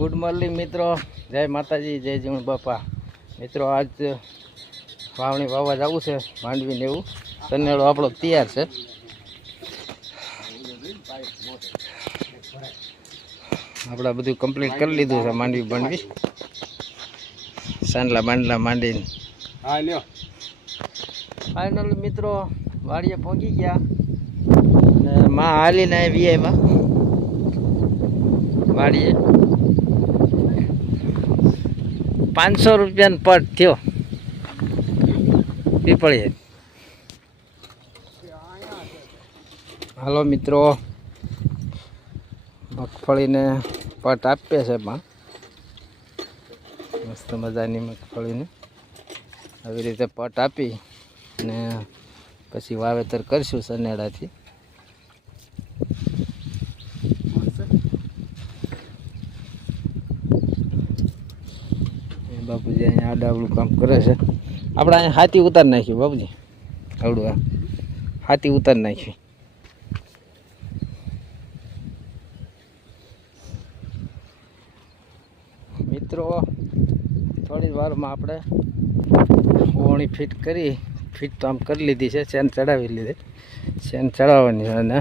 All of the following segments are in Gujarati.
ગુડ મોર્નિંગ મિત્રો, જય માતાજી, જય જીવણ બાપા. મિત્રો આજ વાવણી વાવવા જવું છે, માંડવીને એવું સનેડો આપણો તૈયાર છે. આપણે બધું કમ્પ્લીટ કરી લીધું છે, માંડવી બાંડવી સાંડલા બાંડલા માંડીને. હા લ્યો ફાઇનલ મિત્રો વાડીએ પહોંચી ગયા અને માં હાલીને આવી એમાં વાડીએ 500 રૂપિયાનો પટ થયો પીપળીએ. હાલો મિત્રો, મગફળીને પટ આપે છે માં, મસ્ત મજાની મગફળીને આવી રીતે પટ આપી ને પછી વાવેતર કરશું સનેડાથી. બાપુજી અહીંયા આડાવડું કામ કરે છે. આપણે અહીંયા હાથી ઉતારી નાખ્યું બાપુજી, આવડું આ હાથી ઉતારી નાખ્યું. મિત્રો થોડી વારમાં આપણે ઓવણી ફિટ કરી, ફિટ તો આમ કરી લીધી છે, ચેન ચડાવી લીધી, ચેન ચડાવવાની છે અને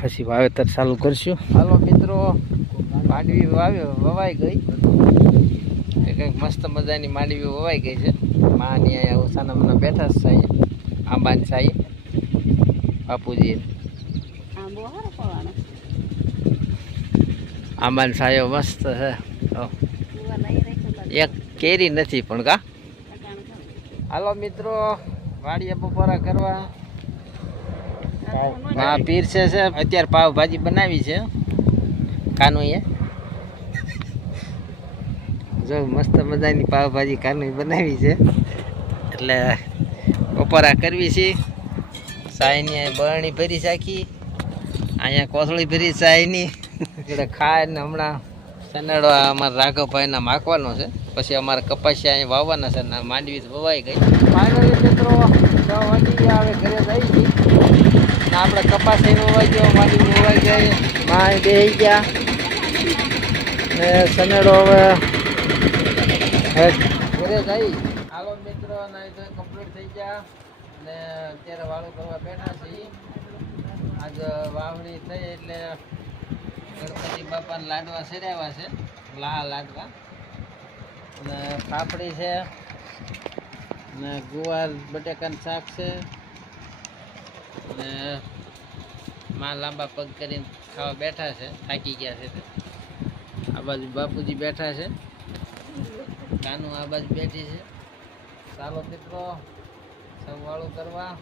પછી વાવેતર ચાલુ કરશું. હાલો મિત્રો, માંડવી વવાઈ ગઈ, કંઈક મસ્ત મજાની માંડવી વવાઈ ગઈ છે. માની અહીંયા ઓછાના મને બેઠા છે, અહીંયા આંબાની સાઈ બાપુજી આંબાની સાયો મસ્ત છે. એક કેરી નથી પણ કા. હાલો મિત્રો, વાડીએ બપોરા કરવા માં પીરસે છે. અત્યારે પાવભાજી બનાવી છે કાનુએ, જો મસ્ત મજાની પાવભાજી કાનુએ બનાવી છે, એટલે બપોરા કરવી છે. સાયની બરણી ભરી સાખી, અહીંયા કોથળી ભરી સાયની એટલે ખાય ને હમણાં સનેડો અમારા રાઘવભાઈના માખવાનો છે, પછી અમારે કપાસિયા અહીંયા વાવવાના છે ને માંડવી વવાઈ ગઈ. ફાઇનલી મિત્રો 6 વાગી આવે ઘરે જઈ ગઈ ને આપણે કપાસ વવાઈ ગયો, માંડવી વવાઈ ગઈ, માં બેસી ગયા ને સનેડો હવે ઘરે જઈ. હાલો મિત્રો, નહીં તો કમ્પ્લીટ થઈ ગયા ને અત્યારે વાળું કરવા બેઠા છીએ. આજ વાવણી થઈ એટલે ગણપતિ બાપાને લાડવા ચડાવ્યા છે, લાહ લાડવા અને પાપડી છે ને ગુવાર બટેકાનું શાક છે ને માં લાંબા પગ કરીને ખાવા બેઠા છે, થાકી ગયા છે. આ બાજુ બાપુજી બેઠા છે, કાનું આ બાજુ બેઠી છે. ચાલો મિત્રો સૌ વાળું કરવા.